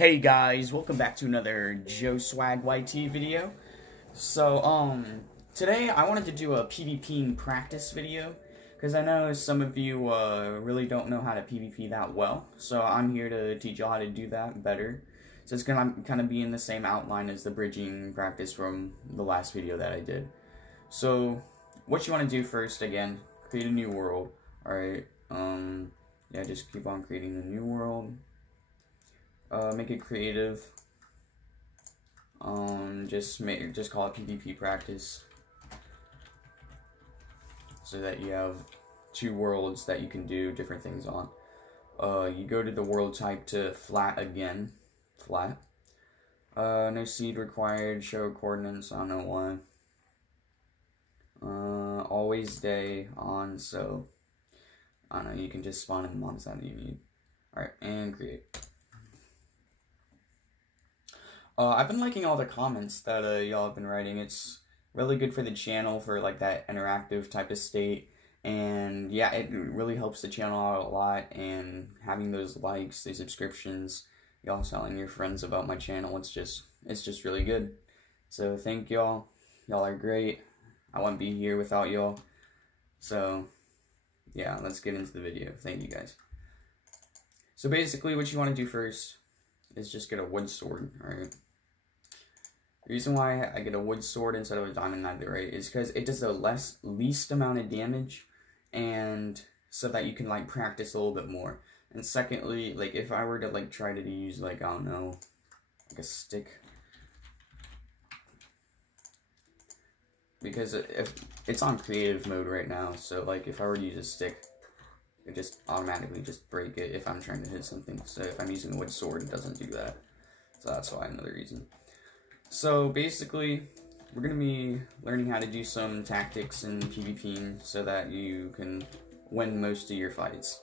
Hey guys, welcome back to another Joe Swag YT video. So, today I wanted to do a PvP practice video, because I know some of you, really don't know how to PvP that well, so I'm here to teach you how to do that better. So it's gonna kind of be in the same outline as the bridging practice from the last video that I did. So, what you want to do first, again, create a new world, alright, yeah, just keep on creating a new world. Make it creative. Just call it PvP practice, so that you have two worlds that you can do different things on. You go to the world type to flat again, flat. No seed required. Show coordinates. I don't know why. Always day on. So I don't know. You can just spawn in the mobs that you need. All right, and create. I've been liking all the comments that y'all have been writing. It's really good for the channel for like that interactive type of state, and yeah, it really helps the channel out a lot. And having those likes, the subscriptions, y'all telling your friends about my channel, it's just really good. So thank y'all. Y'all are great. I wouldn't be here without y'all. So yeah, let's get into the video. Thank you guys. So basically, what you want to do first is just get a wood sword. All right. The reason why I get a wood sword instead of a diamond netherite is because it does the least amount of damage, and so that you can like practice a little bit more. And secondly, like if I were to like try to use like, I don't know, like a stick, because if it's on creative mode right now, so like if I were to use a stick, it just automatically just break it if I'm trying to hit something. So if I'm using a wood sword, it doesn't do that. So that's why, another reason. So basically, we're going to be learning how to do some tactics in PvP so that you can win most of your fights.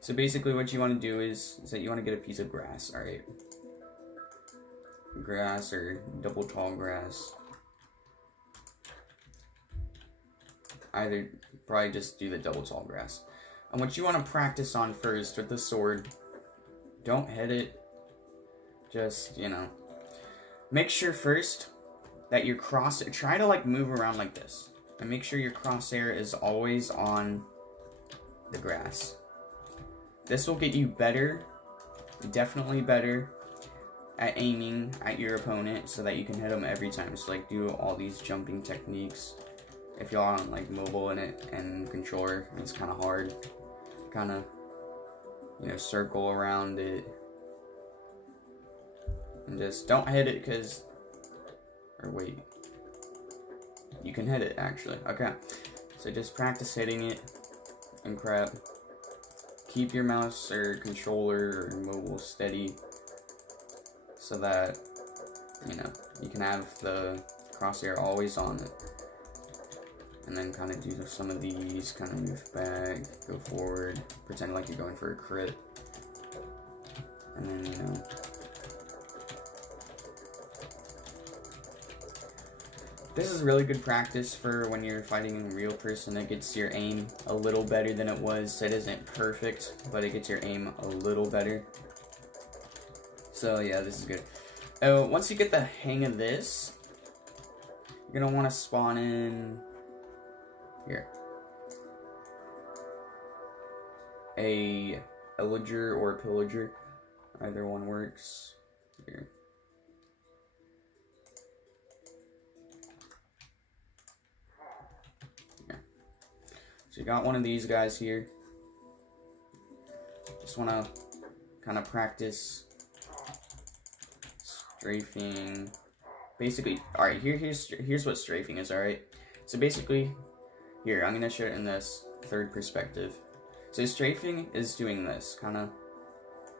So basically what you want to do is that you want to get a piece of grass, alright? Grass or double tall grass. Probably just do the double tall grass. And what you want to practice on first with the sword, don't hit it, just, you know, make sure first that your try to like move around like this, and make sure your crosshair is always on the grass. This will get you better, definitely better, at aiming at your opponent so that you can hit them every time. So like do all these jumping techniques. If y'all aren't like mobile in it and controller, it's kind of hard. Kind of, you know, circle around it. And just don't hit it because, or wait, you can hit it actually. Okay, so just practice hitting it and crap. Keep your mouse or controller or mobile steady so that, you know, you can have the crosshair always on it. And then kind of do some of these, kind of move back, go forward, pretend like you're going for a crit. And then, you know, this is really good practice for when you're fighting a real person. It gets your aim a little better than it was. It isn't perfect, but it gets your aim a little better. So yeah, this is good. Once you get the hang of this, you're gonna want to spawn in here a illager or a pillager. Either one works. Here. So you got one of these guys here. Just want to kind of practice strafing. Basically, alright, here's what strafing is, alright? So basically, here, I'm going to show it in this third perspective. So strafing is doing this, kind of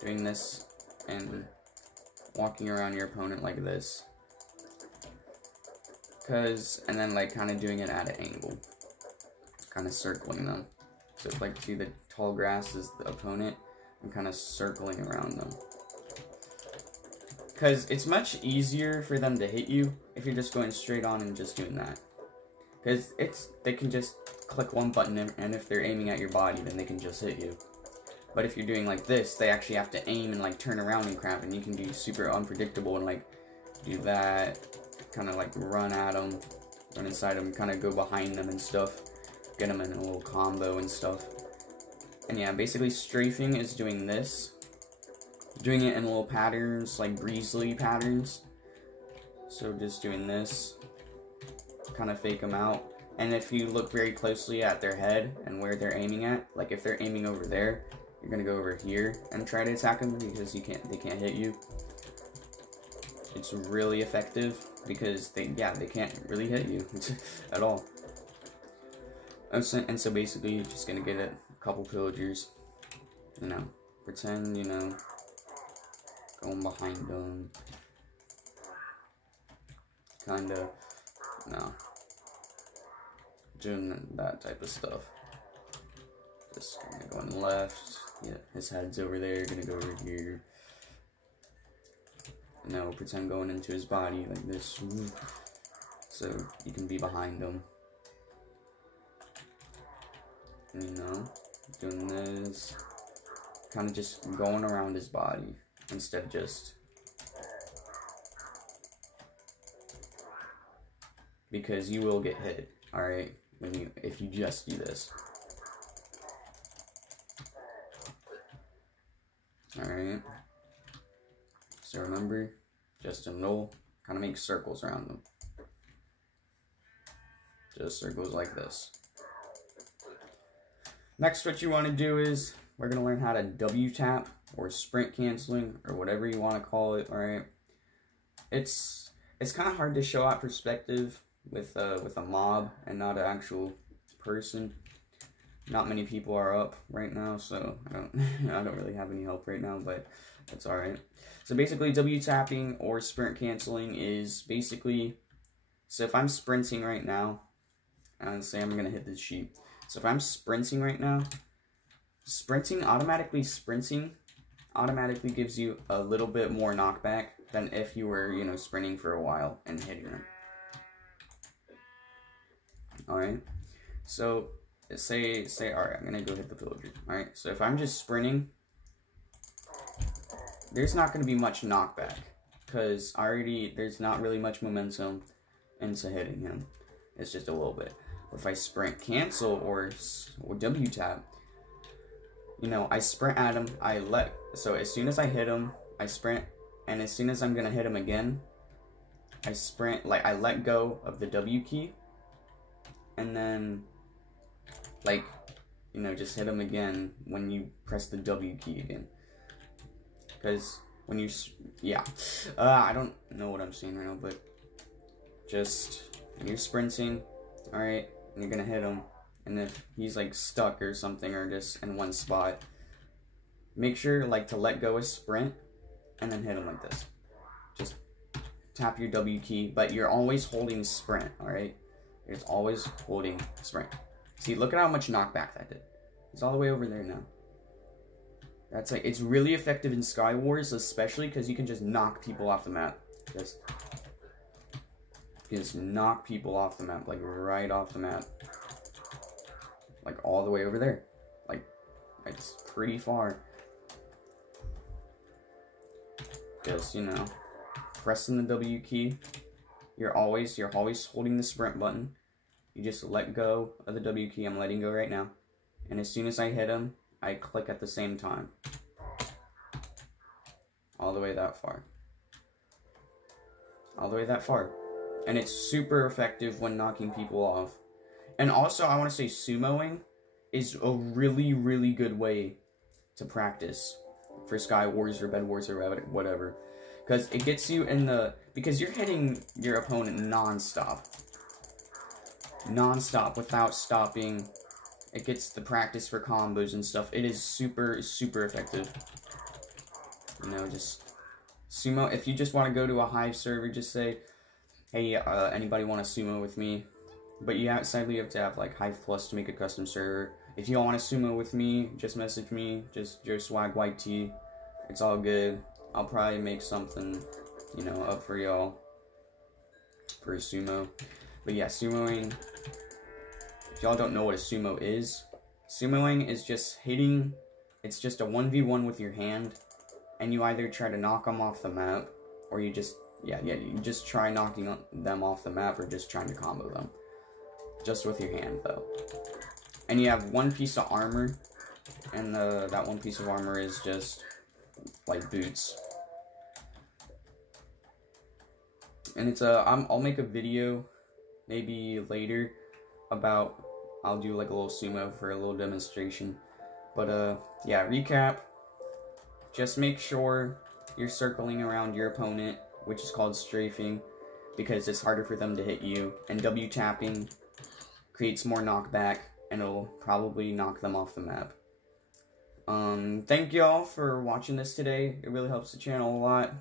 doing this and walking around your opponent like this. And then like kind of doing it at an angle. Kind of circling them. So like see the tall grass is the opponent, and kind of circling around them. Because it's much easier for them to hit you if you're just going straight on and just doing that. Because they can just click one button, and if they're aiming at your body, then they can just hit you. But if you're doing like this, they actually have to aim and like turn around and crap, and you can be super unpredictable and like do that, kind of like run at them, run inside them, kind of go behind them and stuff, get them in a little combo and stuff. And yeah, basically strafing is doing this, doing it in little patterns, like breezely patterns. So just doing this, kind of fake them out. And if you look very closely at their head and where they're aiming at, like if they're aiming over there, you're gonna go over here and try to attack them because they can't hit you. It's really effective because they can't really hit you at all. And so basically, you're just gonna get a couple pillagers, you know, pretend, you know, going behind them, kinda, no, doing that type of stuff. Just kinda going left, yeah, his head's over there, gonna go over here. No, pretend going into his body like this, so you can be behind him. You know, doing this, kind of just going around his body instead of just, because you will get hit, all right, if you just do this. All right. So remember, just a roll, kind of make circles around them. Just circles like this. Next, what you want to do is, we're going to learn how to W tap, or sprint canceling, or whatever you want to call it, alright? It's kind of hard to show out perspective with a mob, and not an actual person. Not many people are up right now, so I don't really have any help right now, but that's alright. So basically, W tapping or sprint canceling is basically, so if I'm sprinting right now, and say I'm going to hit this sheep. So if I'm sprinting right now, automatically gives you a little bit more knockback than if you were, you know, sprinting for a while and hitting them. Alright, so say, alright, I'm going to go hit the pillager. Alright, so if I'm just sprinting, there's not going to be much knockback, because there's not really much momentum into hitting him. It's just a little bit. But if I sprint cancel or W tap, you know, I sprint at him, so as soon as I hit him, I sprint, and as soon as I'm going to hit him again, I sprint, like I let go of the W key, and then, like, you know, just hit him again when you press the W key again. Because when you, I don't know what I'm saying right now, but just, when you're sprinting, alright, and you're gonna hit him, and if he's like stuck or something, or just in one spot, make sure like to let go of sprint, and then hit him like this. Just tap your W key, but you're always holding sprint, alright? You're just always holding sprint. See, look at how much knockback that did. It's all the way over there now. That's like, it's really effective in Sky Wars, especially because you can just knock people off the map. Just knock people off the map, like right off the map. Like all the way over there. Like it's pretty far. Just, you know, pressing the W key. You're always holding the sprint button. You just let go of the W key. I'm letting go right now. And as soon as I hit him, I click at the same time. All the way that far. All the way that far. And it's super effective when knocking people off. And also, I want to say sumoing is a really, really good way to practice for Sky Wars or Bed Wars or whatever. Because it gets you in the... Because you're hitting your opponent non-stop. Non-stop without stopping. It gets the practice for combos and stuff. It is super, super effective. You know, just... Sumo, if you just want to go to a Hive server, just say... Hey, anybody want to sumo with me? But sadly you have to have like Hive Plus to make a custom server. If you all want to sumo with me, just message me. Just your swag white tee. It's all good. I'll probably make something, you know, up for y'all for a sumo. But yeah, sumoing. If y'all don't know what a sumo is, sumoing is just hitting It's just a 1v1 with your hand, and you either try to knock them off the map, or you just, you just try knocking them off the map, or just trying to combo them. Just with your hand, though. And you have one piece of armor, and that one piece of armor is just, like, boots. And it's I'll make a video, maybe later, about, I'll do like a little sumo for a little demonstration. But, yeah, recap. Just make sure you're circling around your opponent, which is called strafing, because it's harder for them to hit you. And W tapping creates more knockback, and it'll probably knock them off the map. Thank y'all for watching this today. It really helps the channel a lot.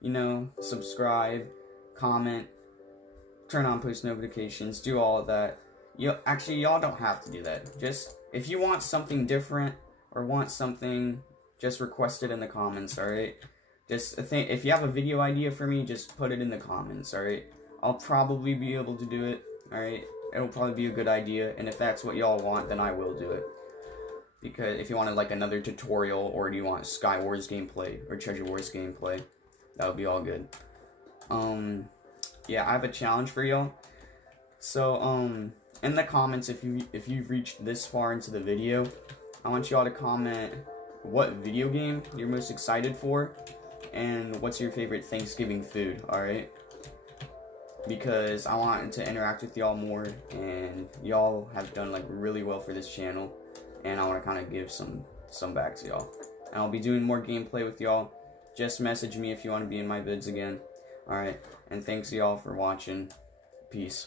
You know, subscribe, comment, turn on post notifications, do all of that. Actually, y'all don't have to do that. Just, if you want something different, or want something, just request it in the comments, alright? Just, if you have a video idea for me, just put it in the comments, alright? I'll probably be able to do it, alright? It'll probably be a good idea, and if that's what y'all want, then I will do it. Because if you wanted, like, another tutorial, or do you want Sky Wars gameplay, or Treasure Wars gameplay, that would be all good. Yeah, I have a challenge for y'all. So, in the comments, if you've reached this far into the video, I want y'all to comment what video game you're most excited for, and what's your favorite Thanksgiving food, alright? Because I want to interact with y'all more, and y'all have done, like, really well for this channel, and I want to kind of give some back to y'all. And I'll be doing more gameplay with y'all. Just message me if you want to be in my vids again. Alright, and thanks y'all for watching. Peace.